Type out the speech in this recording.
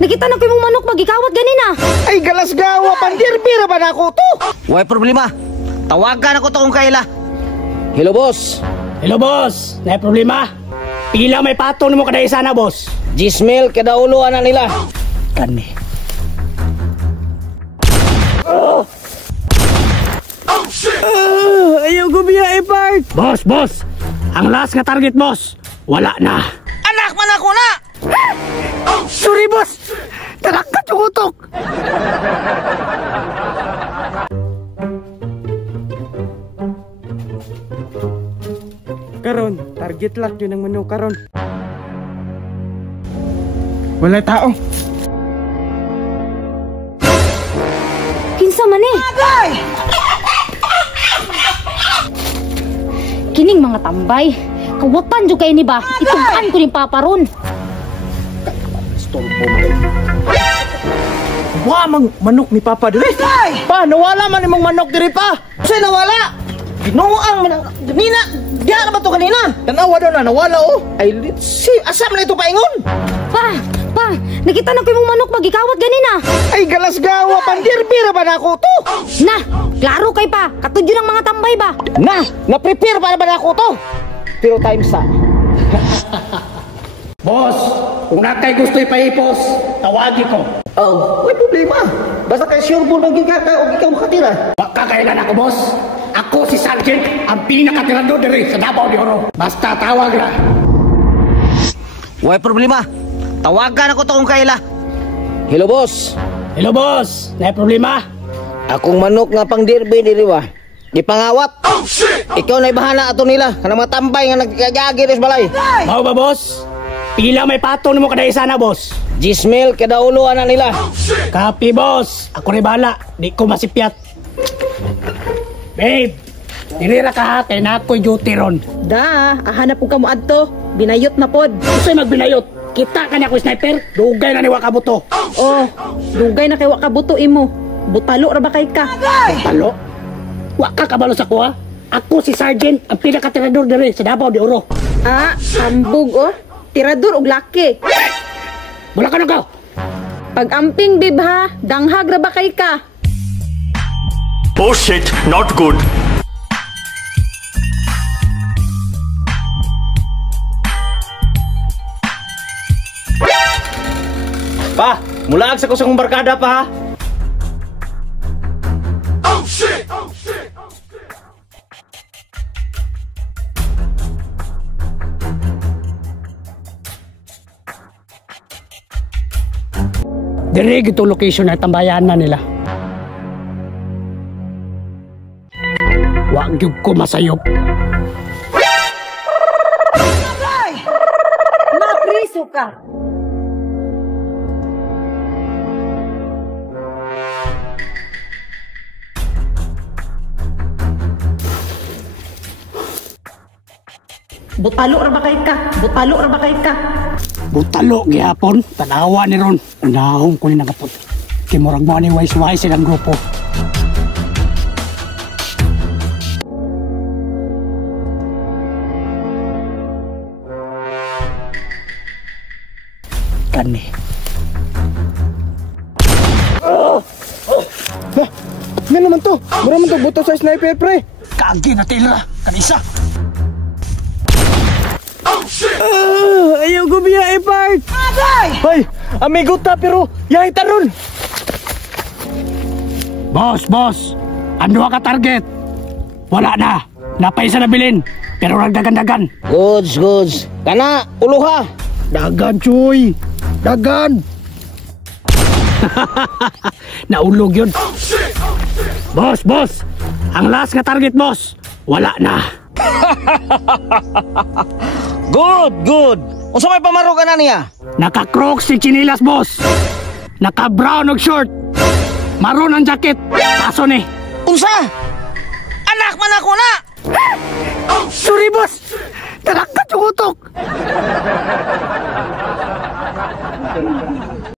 nakita na ko yung manok magikawat ganina. Ay galas gawa pandirbira ba na ako to? Way problema. Tawagan ako to kung kaila. Hello boss. Hello boss, na problema? Pila may patong mo kada isa na boss. Gismel kada ulo ana nila. Kani. Ayaw ko biya part. Boss. Ang last nga target boss. Wala na. Anak man ako na. Sorry boss. Tarakat yung utok. Karon, target lock yun ang manok karon. Wala tao. Kinsa man eh. Kining mga tambay. Kawatan jud kay ni ba? Itugan ko ni Papa ron. Wa mang manok ni Papa diri. Pa, nawala man imong manok diri pa. Say nawala. Ginuang man nina. Diya na ba to kanina? Tanawa daw na nawala oh. Ay let's see. Asa man ito paingon? Pa, nakita na ko yung manok magikawat ganina. Ay galas gawa pandirbira ba na ako to? Na, klaro kay pa. Katudyo ng mga tambay ba? Na-prepare pa ba na ako to? Pero time sa. Boss, kung nakay gusto ipaipos, tawagi ko. Oh, may problema. Basta kay sure bull maging ka o ikaw makatira. Waka kailan ako boss. Ako si Sergeant, ang pinakatirado diri sa Davao de Oro. Basta tawag na. Way problema. Tawagan ako to kung kaila. Hello boss. Hello boss, na problema? Akong manok nga pang dirbe diri ba. Di pangawat. Oh shit. Ikaw na ibahala ato nila. Kanang matambay nga nagkagagi res balay. Mao ba boss? Pila may patong mo kada isa na boss. Gismel kada ulo ana nila. Copy boss. Ako rin bahala. Di ko masipyat. Babe, dirira ka ha. Kaya na ako'y duty ron. Da, ahanap po ka mo adto. Binayot na pod. Gusto'y magbinayot. Kita ka niya ko sniper. Dugay na ni Wakabuto. Oh, dugay na kay Wakabuto imo. Butalo ra ba kay ka? Butalo? Waka kabalo sa kuha. Ako si Sergeant, ang pinakatirador diri sa Davao de Oro. Ah, hambog oh. Tirador og laki. Wala ka na ka. Pag-amping bib ha, danghag ra ba kay ka? Oh shit, not good. Pa, mulaag sa kusang barkada pa ha. Oh shit! Oh shit! Diri gito location na tambayan na nila. Wag gyud ko masayop. Mapriso ka. Butalo ra ba kay ka? Butalo ra ba kay ka? Butalo gihapon, tanawa ni ron. Unahong ko ni nagapot. Kimurag mo ni wise silang grupo. Kani. Nga naman to. Mura man to buto sa sniper pre. Kagi na tila. Kanisa. Ayaw ko biya part. Hoy, amigo ta pero yahay taron. Boss. Ando ka target. Wala na. Napay sa nabilin. Pero ragdagan-dagan. Goods. Kana, uluha. Dagan, chuy. Dagan. Naulog yun. Boss. Ang last nga target, boss. Wala na. Good. Unsa may pamaro ka na niya? Naka-crocs si Chinilas, boss. Naka-brown og short. Maroon ang jacket. Kaso ni. Unsa? Anak man ako na. Sorry, boss. Tarakat yung utok.